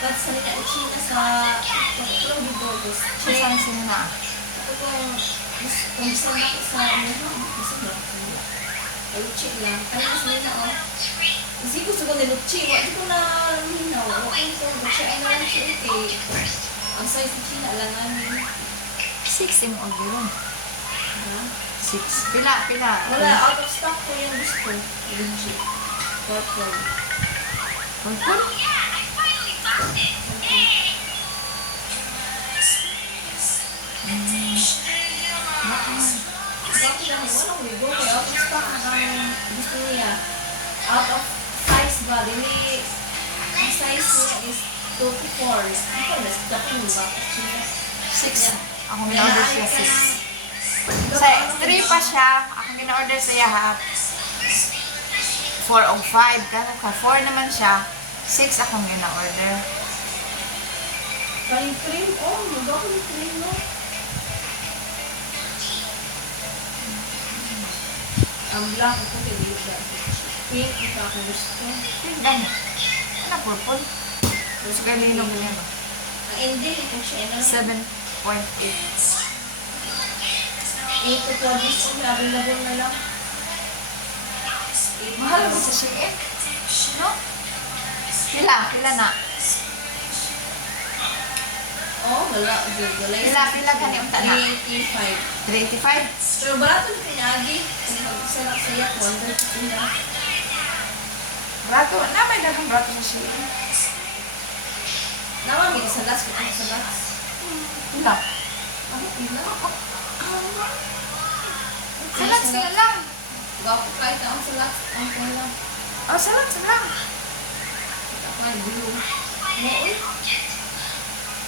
Ba't sa nila China sa Pro Bigogos. Saan sino na? Ako kung gusto na sa ano, gusto na ako nila. Luchi lang. Kaya mas nila oh. Kasi gusto ko na luchi. Wala ko na luminaw. Wala ko luchi. Ay na lang siya eh. Ang size ni China lang namin. 6 yung order ron. Ha? 6. Pila. Wala, out of stock ko yung gusto. Luchi. Purple. Purple? Bakit lang, walang wigo. Kaya out of stock ang gusto niya. Out of size ba? Dili, ang size niya is 2 to 4. Ako, na-stock mo ba? 6. Ako gina-order siya 6. Sa 3 pa siya. Ako gina-order siya ha. 4 o 5. Pero ka 4 naman siya. 6 akong gina-order. Kaya cream, oh, mag-ako yung cream, no? Ang black, ako hindi siya. Pink, ito ako gusto. Gani. Ano purple? Gusto ganino mo yan. Ang hindi, ito siya, ano? 7.8. 8 to 12 is available na lang. Mahal ba sa Shein? No? Pila na. Oh, wala. Wala. Pila ka ni unta na? 385. 385? Pero barato na pinagi. Kung mag-isa saya, 150 na. Brato. Na may dagang brato sa Shein. Naman, may sa last. Kung sa last. Pila? Ano, pila? Salat sila lang. Gapo kahit ako sa last. Ang pala. Oh, salat sila. Ako ay blue. Noon.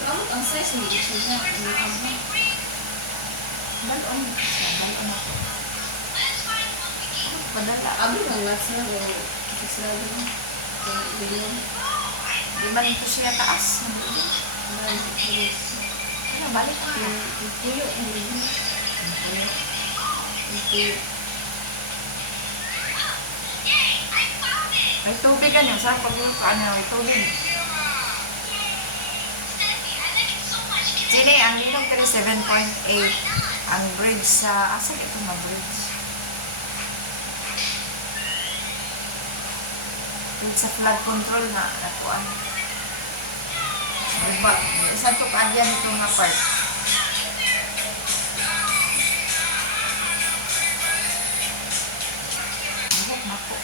Kamot ang size ni Ichi niya. Ano ka ba? Balon. Balon ako. Padala. Abi ang last na o sila din. Bilyon. Di ba nito siya taas? Ano, balik ka. Tuyo. Tuyo. May tubig ano. Saan pag-luto? Ano, may tubig. Sini, ang linog 7.8. Ang bridge sa... Asa ito na bridge? Bridge sa flood control na. Nakuan. Diba? Saan ito kaadyan ito nga part? Nahok na po.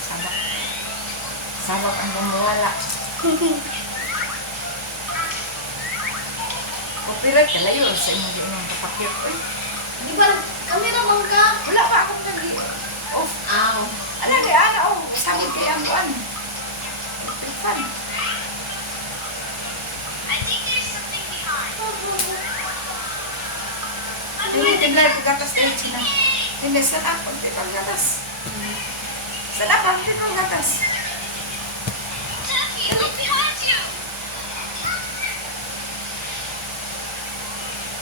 Sabak. Sabak ang gumawala. Copyright ka layo sa imong ginong kapakit. Uy, Di ba, kami naman ka? wala pa akong nag off. Aw. Ano di ana oh, sabot kay ang kuan. Fun. Hindi tinlay ko gatas dahil sila. Hindi, sana ako tinang gatas. Sana ako tinang gatas.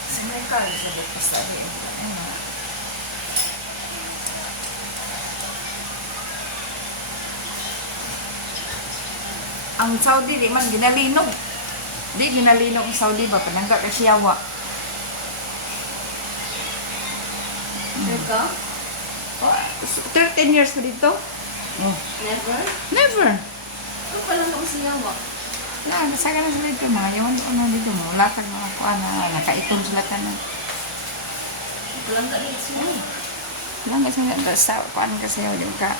Sana ka, sabot ko sa akin. Ang Saudi, di man ginalinog. Di ginalinog ang Saudi ba? Panangga ka siyawa. Ikaw? Oh, 13 years na dito? Oh. Never? Never. Ano pa lang ako siyawa? Wala, nasaga na sila dito. Mga yawan ko na dito. Mga latag mga kuha na nakaitom sila ka na. Walang ka dito siya. Wala nga sila. Sa kuhaan kasi yung ka.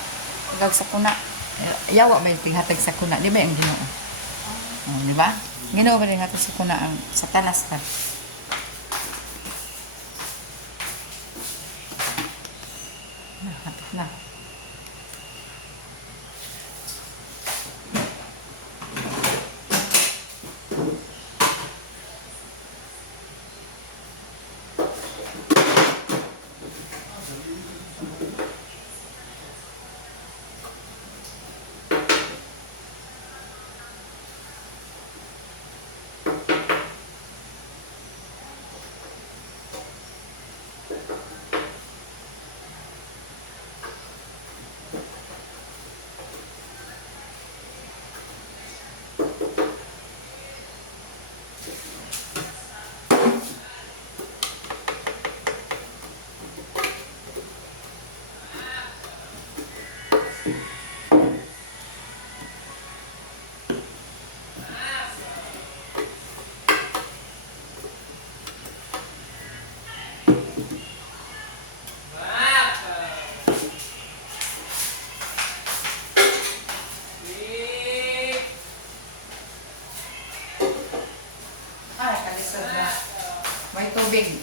Hagag sa kuna. Yawa ba yung tinghatag sa kuna? Di ba yung ginoo? Oh, di ba? Ginoo ba yung tinghatag sa kuna? Ang satanas ka. Na.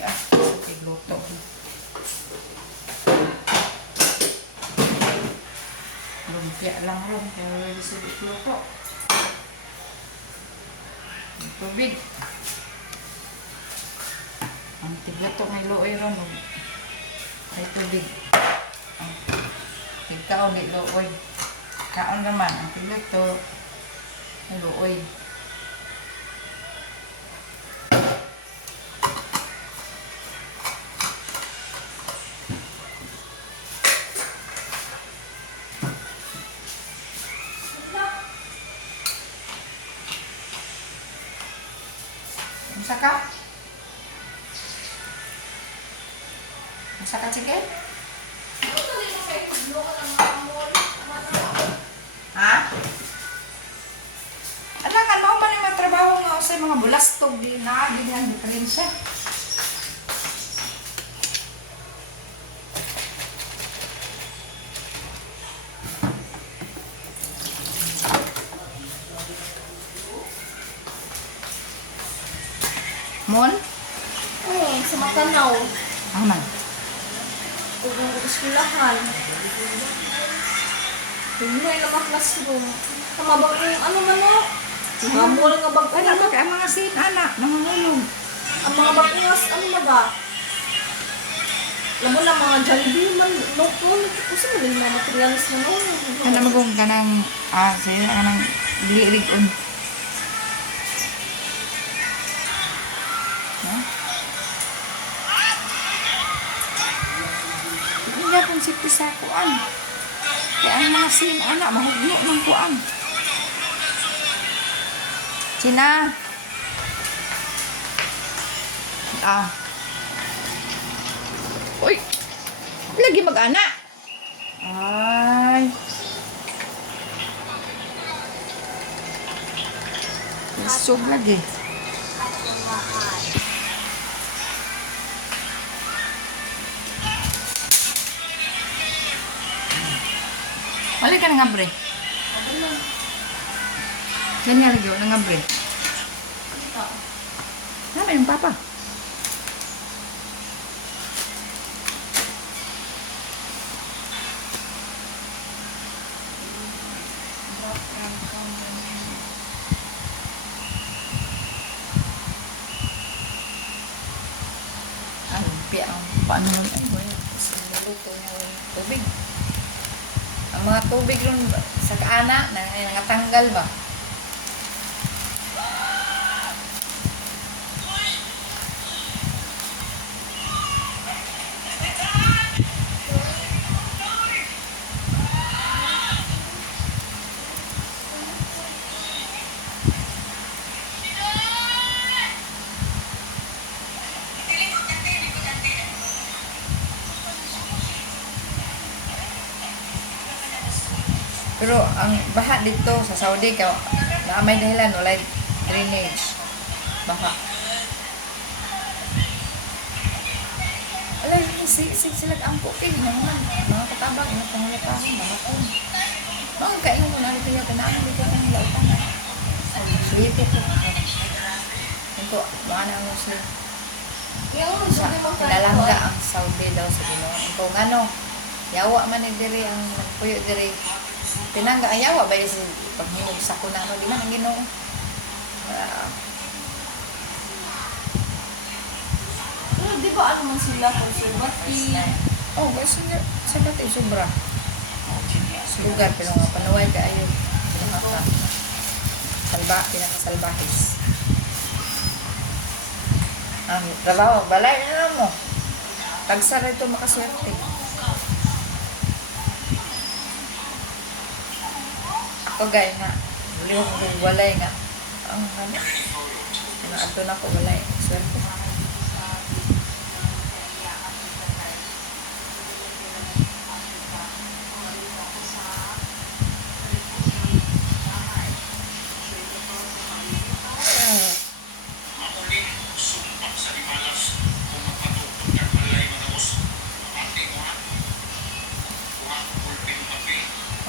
ah. Tigluto. Lumpia lang ron. Kaya ready sa tigluto. Tubig. Ang tigluto ng Looy ron. Ay tubig. Ang tigkaon ni Looy. Kaon naman. Ang tigluto ng Looy. Masaka? Masaka chicken? Ha? Alangan mo ba yung trabaho nga sa mga bulastog di na bilhan di pa rin siya. Mon? Sa Matanaw. Aman. Huwag mong eskulahan. Hinoy na mga classroom. Kamabang yung ano man o. Mamul nga bag Ano ba kaya mga sin anak nangangulong? Ang mga bagungas, ano na ba? Alam mo na mga Jollibee man, loko. Kasi mo rin mga materialis na noon. Ano magong kanang sila kanang dilirig on. Ha? Hindi pong sipti sa kuan. Kaya ang mga sin anak mahugno ng kuan. Sina. Uy! Lagi mag-ana. Ay. Isog lagi. Wala ka nang abre. Ganyan lagi, nang abre. Nama yung papa. Paano nun? Ay, boy. Luto ng tubig. Ang mga tubig nun sa kaana, nangatanggal ba? Pero ang baha dito sa Saudi ka na may dahilan walay drainage. Baha. Alay sila ang puting naman. Mga katabang ina pangulatan mga kon. Mga kaingon mo na dito yung kanaan dito ang lautan. Sweet ito. Ito, mga na Muslim. Yung Sa sabi mo pinalangga ang Saudi daw sa Pinoon. Kung ano, yawa man ni diri ang puyo diri. Pinangga ang yawa ba si paghinog sa kunano di man ang Ginoo. Pero di ba ano man sila conservative? Oh, gusto niya sa pati sobra. Sa lugar pero nga panuway ka ayo. Pinaka pinakasalbahis. Ang trabaho, balay na mo. Tagsara ito makaswerte. Ako gaya nga, buli ko walay nga. Ang ano, ato na ko walay. Swerte.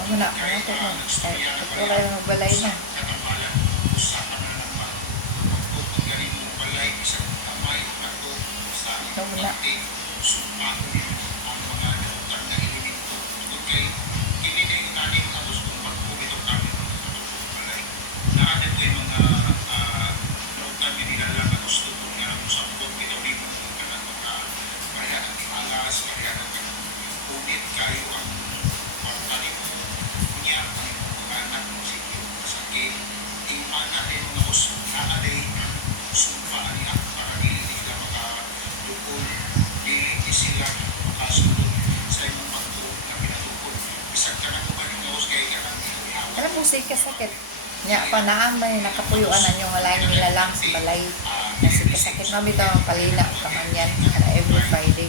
Ano na, ano to mo? Ay, wala yung magbalay na. Wala. Alam mo, sakit. Nya, panaambay, nakapuyuan na yung walay nila lang sa balay. Kasi kasakit na bitaw ang palina, kamanyan, every Friday.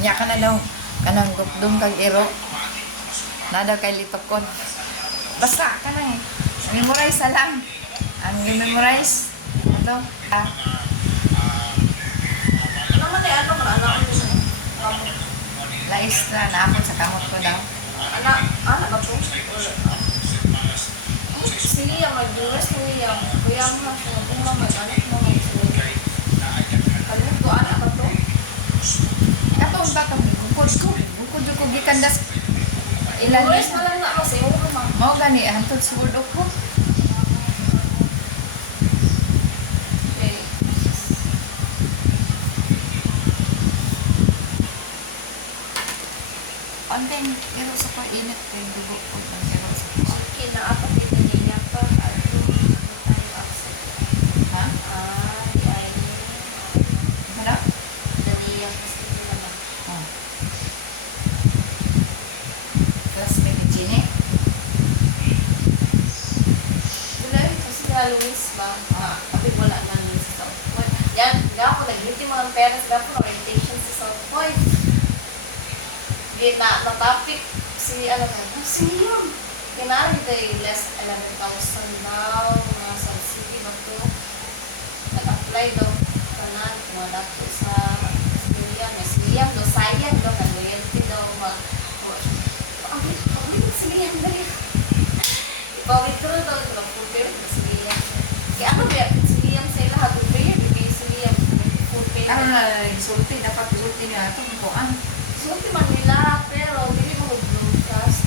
Nya ka na daw, kanang gupdong kag iro. Nada kay litokon. Basta ka nang memorize na lang. Ang memorize ito. Naman eh, ano ka, anak ko siya. Lais na naapot sa kamot ko daw. Anak ba to? Siya, mag-dress ko niya. Kuya mo na siya, kung anak mo na siya. Alam ko, anak ba to? Atong batang bukod ko gikandas ilan Dress na lang na kasi, oo naman. mao gani hantod sugod ko. Okay. Konting iro sa ko init kay dugo ko ang iro sa ko. Kinaapat din niya pa. Ano tayo upset? Ha? Ay. Wala? Dali yan kasi nila na. Oh. Tapos may Gini. Wala kasi na Luis ba? Kapit wala na Luis sa South Point. Yan, gapo nag-greeting mga parents, gapo na orientation sa South Point. Di na topic si ano na, si Liam. Kinala dito yung less 11,000 daw, mga South City ba to? Nag-apply daw, kanan, mga dato sa Liam. May si Liam daw, sayang daw, loyalty daw, si Liam dali. Ipa-withdraw daw, full payment si Liam. Kaya ano ba, si Liam sa lahat, full payment, bigay si Liam, full payment. Ano na isulti dapat isulti niya ato kuan. Sulti man nila, pero hindi mo mag-broadcast.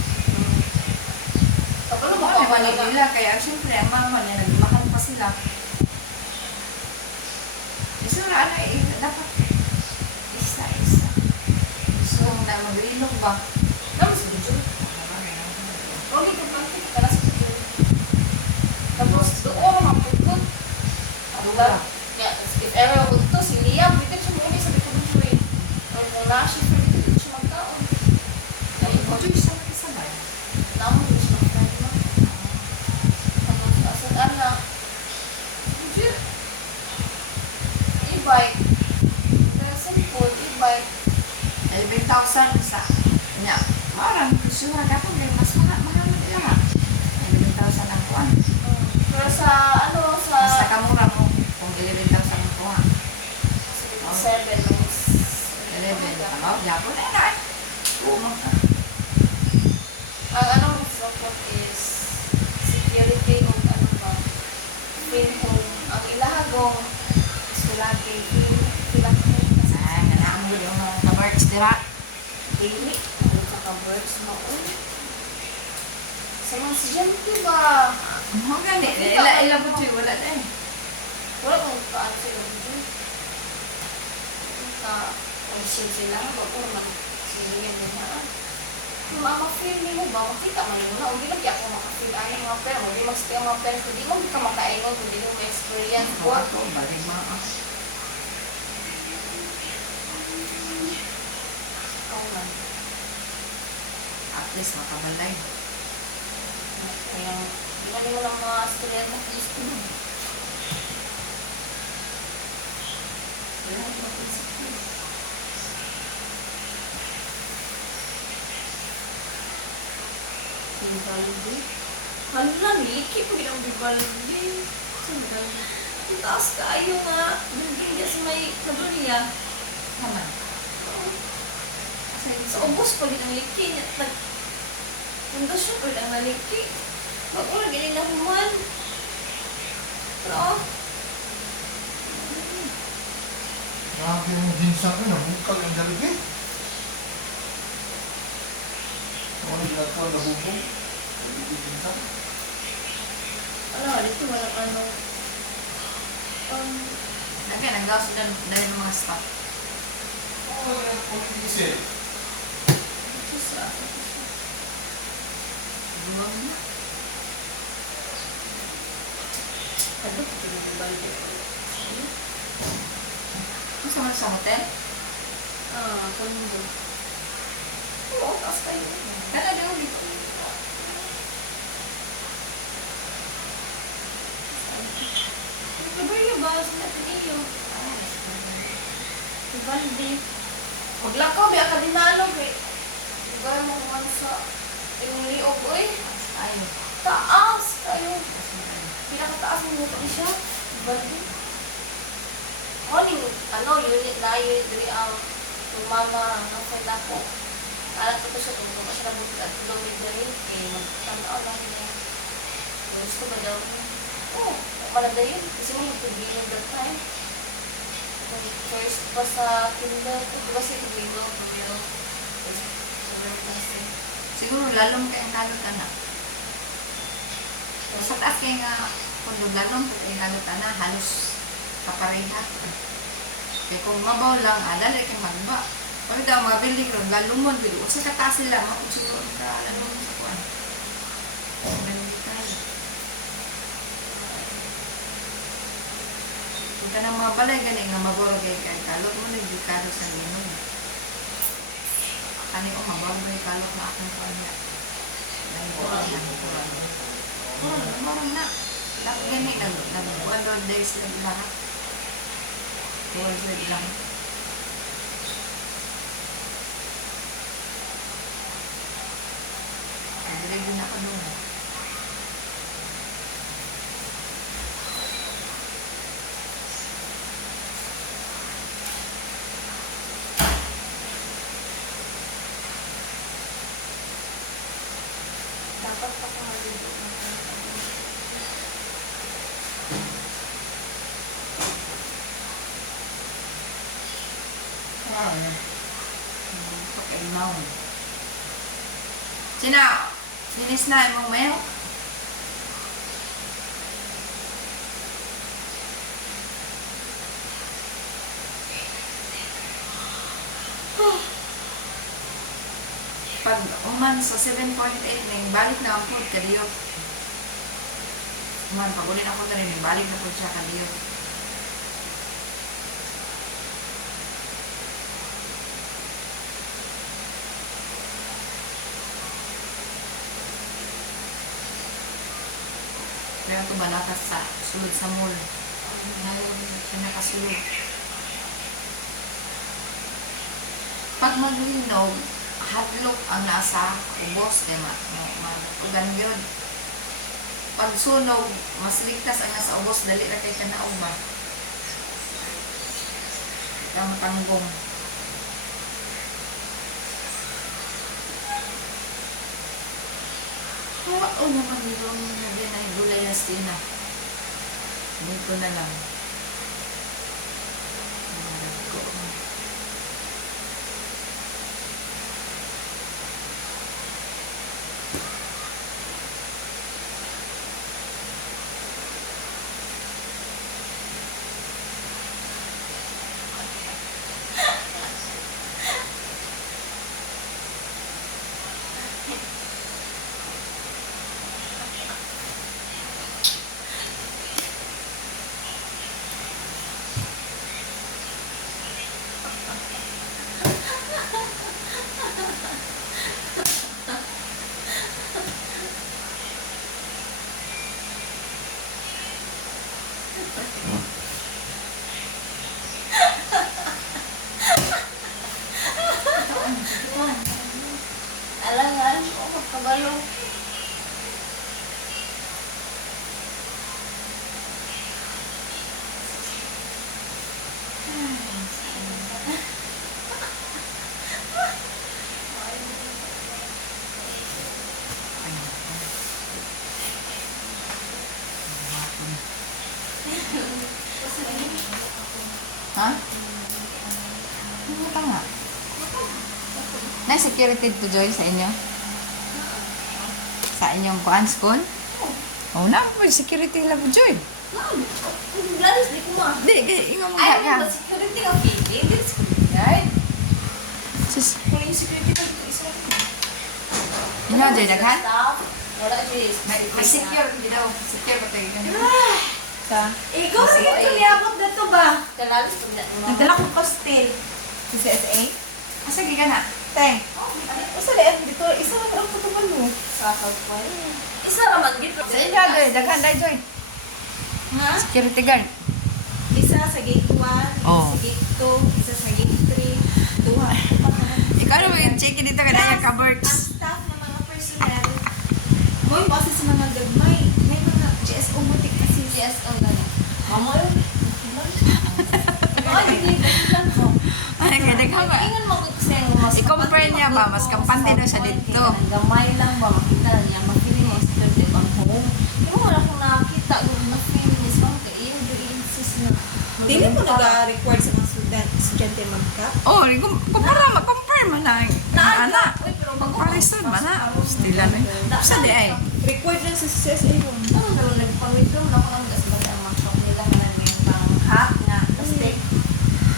Kapag mo Ano pa ba talaga. nila kaya syempre ang mama niya nagmakan pa sila. Isura na dapat isa. So na maglilog ba? Tapos si Jun. Huwag ito pa. Kaya sa Jun. Tapos doon ang pagkot. If ever ako ito, si Liam, bitin siya muna sa likod ng Jun. Or kung na-shift na bitin siya magkaon. Ay, ko siya nakisabay. Naman din siya magkaon. Tapos asad ana. Jun. E-bike. Kaya sa likod, e-bike. 11,000 sa niya. Marang sura ka pag mas mahal nila ha. 11,000 ang kuan. Pero sa ano, Basta sa kamura mo kung 11,000 ang kuha. 7 months. 11 tamaw yapon na na. Umang ka. Ang anong support is security o ano ba? Free home. Ang ilahagong is lagi pilang home kasi Ah, kanaan mo yung mga ka-birds dira. daily. Ano ka ka-works mo? Sa mga estudyante ba? Mo gani ila po tuy wala na eh. Wala kong kaan sila dito. Ka-consume sila. Bago naman sila yun na. Maka-feel mo ba? Makita man yun na. Hindi lang ako maka-feel ano mga pera. Hindi mag-stay ang mga pera. Hindi mo ka makaingon. Hindi mo ma-experience. What? Ko bari maa. Oo man. At least makabalay. Kaya, hindi mo lang mga student na gusto mo. Wala ko sa Bibaldi. Hala, liki po ginang Bibaldi. Saan ba? Ang taas kaayo nga. Building niya sa may Cabrilla. Naman. Sa ubos pa din ang liki niya. Pundasyon pa din ang naliki. Wag-ula gini na human. Pero, Grabe yung ginsang ko, nabukal ang dalagi. Ako na ginagawa, nabubong. Hindi ginsang. dito walang ano. Again, ang gawas na dahil ng mga stock. Oo, yan po yung diesel. Ito sa Buwang na. Kadok, pinag-balde. Ano sa mga sa hotel? Kondo. Oo, taas kayo. Kala daw dito. Cabrilla ba? Sa natin iyo. Balde. Maglakaw, biya ka dinalog eh. Diba mo kuman sa yung liog eh. Ayaw. Taas kayo. Pinakataas mo mo siya. Balde. Morning, unit na unit diri ang mama ang friend ako. Alat ko siya kung ano siya nabuti at lumig na rin. Magtanaw lang niya. Gusto ba daw? Oo, malada yun. Kasi mo magpagilin that time. First pa sa kinder ko. Diba si Tubigo? Tubigo. Sobrang plastic. Siguro lalong kayong kalot anak. Sa taas kayo nga, kung lalong kayong kalot anak, halos kapareha. Kaya kung mabaw lang, dali kayong magba. Pag daw mga building ron, lalumon, pero sa kataas sila, siguro ka lalong sa kuwan. Ganun tayo. Kung ka ng mga balay, ganun nga maboro kay kalot mo, nagdikado sa linon. Kani ko mabaw mo yung kalot na akong kanya. Marang na. Dapat ganun, nag-1 days lang lahat. 2 lang. Nag-ready din ako doon. Dapat pa kung maligo. Pag-imaw. Sina, finish na yung mail? Pag uman sa 7:48 nang balik na ang food kadiyo. Uman, pag ulit ako na rin, balik na po siya kadiyo. Kaya ito balakas sa sulod sa mall. Ngayon, siya nakasulod. Pag maghinog, hatlok ang nasa ubos, ugan yun. Pag sunog, mas ligtas ang nasa ubos, dali ra kay kanaog ba? Ikaw matanggong. Oo naman yung nabi na yung gulay na stina. Dito na lang. Alangan, magkabalo. Ha? Ano ka nga? Na-security to Joy sa inyo? Sa inyong kuan school? Oh, na may security lang Joy. Glalis, di ko ma. Di, ingon mo Ay, ka. ano ba security nga feeling? Di security guard. Sus, Kung yung security guard ko isa. inyo Joy daghan? Wala, Joy. May secure di daw. Secure ba tayo? Sa Ikaw rin ito niabot na to ba? Kalalis pag na. nagdala ko pastel. Sa CSA? Asa gi ka na? Teng. Usa dai dito isa ra karang tutuban mo. Sakaw ko eh. Isa raman gid. Sa inyo Joy daghan dai Joy. Ha? Security guard. Isa sa gate 1, isa Oh. sa gate 2, isa sa gate 3, duha. Ikaw na mag-check dito ka na yung cupboards. Ang staff ng mga personnel, mo yung boses sa mga gagmay. May mga GSO motik kasi. GSO na lang. Mama yun. Ay, hindi lang ko. Ay, kada ka ba? Ingon mo kasi mas I-compare niya ba? Mas kampante daw siya dito. Ang gamay lang ba? Makita niya. Makiling mo sa third bang home. Yung wala kong nakakita. Yung na-feeling is bang kayo. I-insist na. Dili mo nag-record sa mga estudyante mag-cap? Oh, compare mo na. Ana. Uy, pero Comparison ba na? Stila na. Sa di ay. Record lang sa CSA mo. ano naman nagpang-withdraw na ako lang kasi ba ang mga shop nila nga yung hat nga. Tapos take.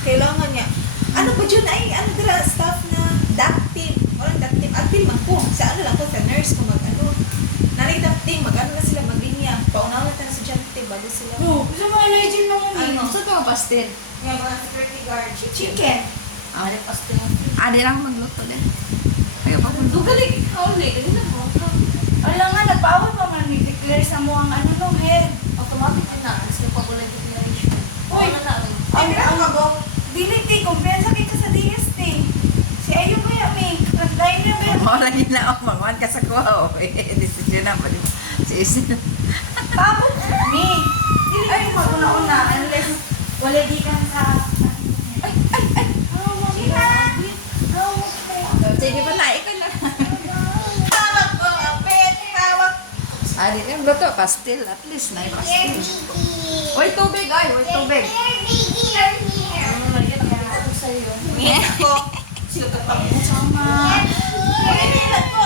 Kailangan niya. Ano ba dyan ay, ano dira, staff na DAC team. Walang DAC team. At team ko. Sa ano lang ko, sa nurse ko mag-ano. Naring DAC team, mag-ano na sila mag-linya. Paunawa na sa estudyante bago sila. Gusto mo legend mo Ano? Sa ito pastel. Nga mga security guard. Chicken. Ah, rin pastel. Adi lang magluto din. Ayaw pa kung Dugalig. Kauli. Dali na mo. Alam nga, nagpaawat pa man ni-declare sa mo ang ano no, head. Automatic din na. Kasi pag wala declaration. Uy. Wala na. Ang ako, diliti, kumpensa kay ka sa DST. Si Ayo ba yan, may nag-line niya ba yan? Mao lang yun lang. Manguan ka sa kuha. Decision na pa. Si Isin. Tapos, me. Dili ay maguna-una, unless wala di ka sa... Ay! Sina! Sige pa na. Ikaw na. Tawag ko, apet, tawag. Adi yung luto. Pastel. At least na yung pastel. Uy, tubig. Ay, uy, tubig. Ano naman yan. Nakakita ko sa'yo. Ngit ko. Sila ka pa mo. Sama. Ngit ko.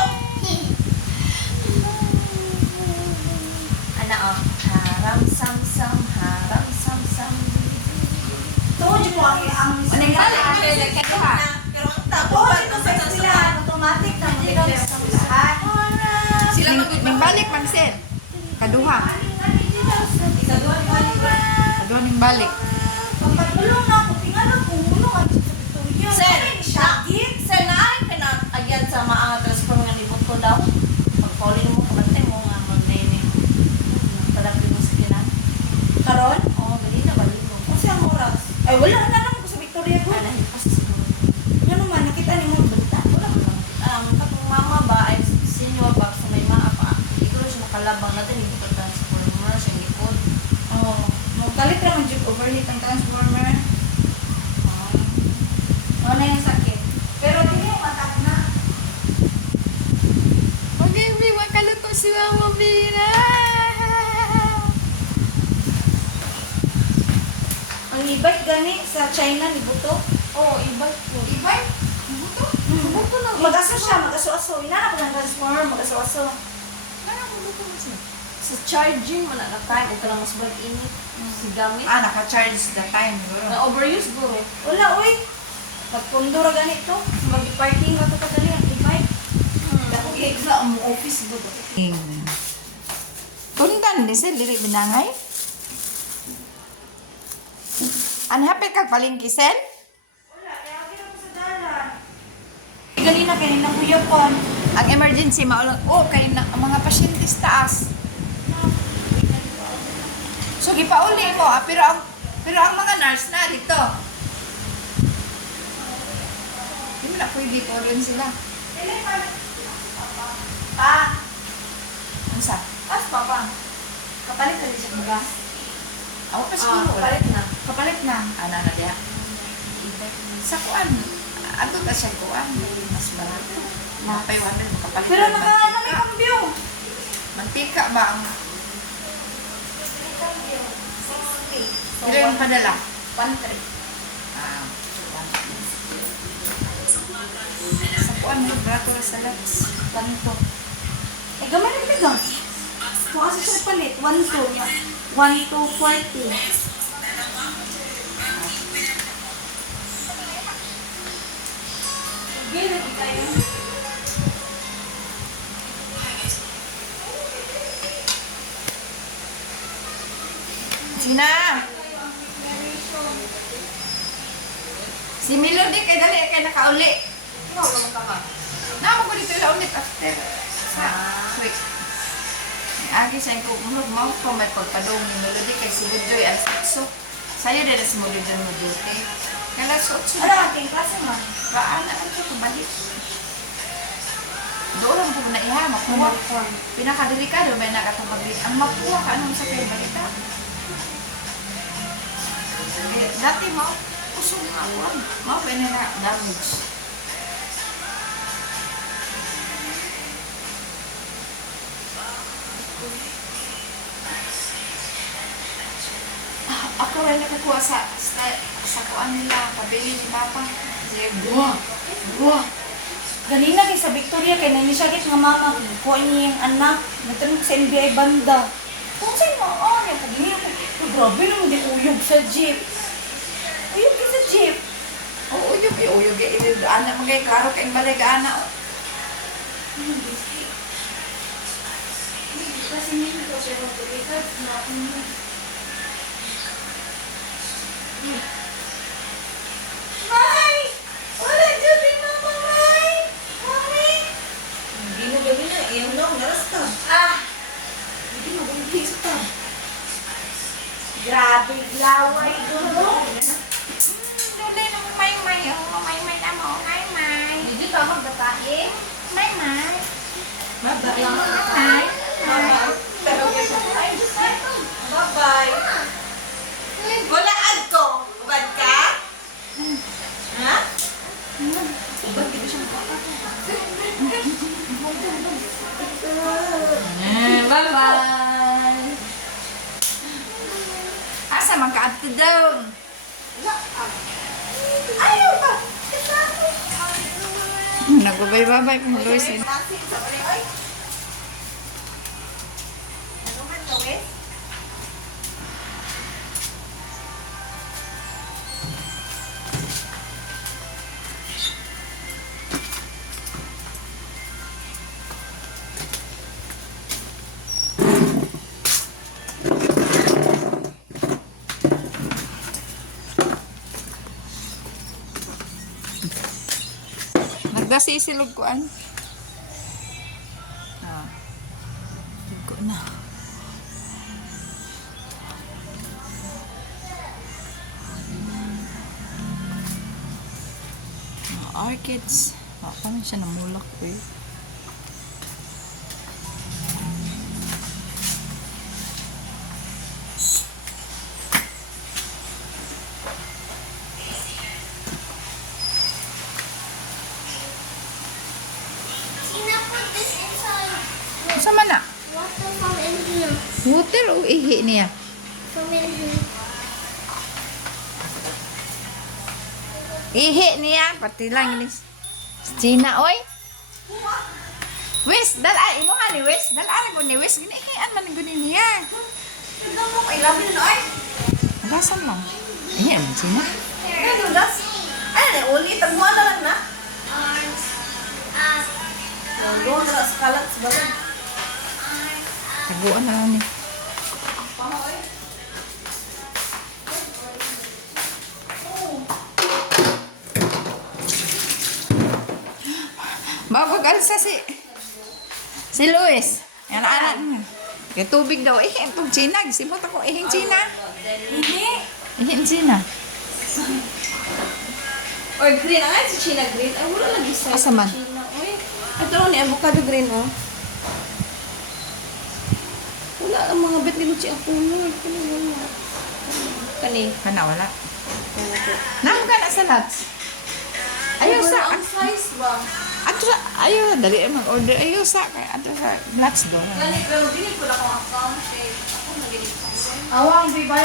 Ana oh. Haram sam sam. Haram sam sam. Tuod mo ang Anong balik? Kaduha. Pero ang tapo Tuod ba ito ito sa sa sila. Automatic na mag-declare sa lahat. Sila Ning balik, Magsen. Kaduha. Kaduha ning balik. Pagpagulong na ako, tingnan ako, ulong ang sa Victoria. Sir, Shagit. Sir, naan ka na agyan sa mga transform nga libot ko daw. Pag-calling mo, kamantay mo nga mag-nene. Padapin mo sa kinan. Karon? Oo, gali na, balik mo. Kasi ang oras. Ay, wala na naman ko sa Victoria ko. Ay, nahipas siguro. Ano naman, nakita niyo mo balita? Wala ko lang. Katong mama ba, ay senior ba, sa may mga pa. Ikaw siya nakalabang natin, hindi ko transformer, siya ngipod. Oo. Magkalit naman yung overheat ang transformer. Ano yung sakit? Pero hindi yung matak na. Mag-iwi, makaluto si Mama Bina. Ang e-bike gani sa China ni Buto. Oo, ibay ko. E-bike? Buto? Buto na. Mag-aso siya, mag-aso-aso. Inanap ng transformer, mag-aso-aso. Sa charging, man na time, ito lang mas bag init. Si gamit. Ah, naka-charge the time. Siguro. Na-overuse bro. Wala, uy. Pagpundo ra ganito. Mag-parking ka ito gali ang e-bike. Dako i-extra ang office ba ba? Tundan ni sir, dili binangay. Anhapit kag palingki sir? Wala, kaya ako sa dalan. Ganina ko yapon. Ang emergency maulang, oh, kay na, ang mga pasyente sa taas. So, gipauli mo, pero ang mga nurse na dito. Hindi mo na pwede po rin sila. Pa, Ano sa? as papa. Kapalit na rin siya mga. Ako pa siguro. Palit na. Kapalit na. Ano na diya? Sa kuan. Ato ka siya kuan. Mas barato. Mga paywater, makapalit Pero na. ano may kambyo. Mantika ba ang... Kilo yung padala. 1-3. Ah, sa kuan mo, brato sa lots. 1-2. Eh, gamay rin ka. Kung kasi siya palit, 1-2 niya. 1-2-40. Sige, lagi tayo. Sina! Si Melody kay dali kay nakauli. Ikaw, naman ka ba? Naman ko dito ila ulit after sa quick. Agi sa ko mo ko may pagpadong ni Melody kay si Budjoy ang sakso. Sayo din si Melody mo duty. Kala so Ano, ating klase mo? Baan na ito pabalik. Doon lang po na iha, makuha. Pinakadelikado may nakatapaglit. Ang makuha ka anong sa kayo balita. Eh, dati mo, usong nga ako. Mo, damage. Ako rin nakakuha sa kuan nila, pabili ni Papa. Kasi, buwa. Ganina kay sa Victoria kay nani siya git nga mama ko niya yung anak natanong sa NBI banda. Kung sa'yo mo, yung pag-ini ako, grabe naman din uyog sa jeep. Uyog ka sa jeep. Oo, uyog. Anak mo kayo, klaro kayong balik, anak. Kasi hindi ko siya mag-record na ako niya. May! Wala dyan din mama, May! Mami! Hindi mo gawin na, iyang lang, narasta. Ah! Hindi mo gawin sa Grabe, laway dulo. Dali na mo, may. Oh, may na mo, may. Hindi ba magdatahin? May. Bye-bye. Bye-bye. Wala ko. Ubad ka? Ha? Ubad ka siya Bye-bye! Asa man ka ato daw? Ayaw ba? Nagbabay-babay kung Luisin. Dancing sa ulit. Ay! Ano man gawin? Nagdasi silog kuan. Ah. Ko na. Orchids. Paano siya namulak eh. Tina, put this inside. Sa man na? Water from in here. Water o ihi niya? From in here. Ihi niya. Pati lang ini. China, oy. Wes, dala imo nga ni Wes. Dala ko ni Wes. Ginihian man ko niya. Tignan mo, I love you na ay. Magasan lang. Ihi man China. Ano, das? Ano na, ulit. Tagmuan na lang na. Arms. Up. Doon na sa kalat sa balag. Taguan na lang ni. Bago gansa si Luis. Yan anak niya. Kaya tubig daw. Ihin itong China. Gisimot ako. Ihin China. Hindi. Ihin China. Or green. Ang si China green. Ay, wala lagi sa Asa man? China. Uy, ito ni avocado green, oh. Wala ang mga bet ni Luchi ang puno. Kani. Kana wala. Namo ka na sa lots. Ayaw sa. Ang size ba? Ato sa. Ayaw. Dali mag-order. Ayaw sa. Ato sa lots doon. Gani, pero dili ko lang akong account. Eh, ako naginip sa Awang, bibay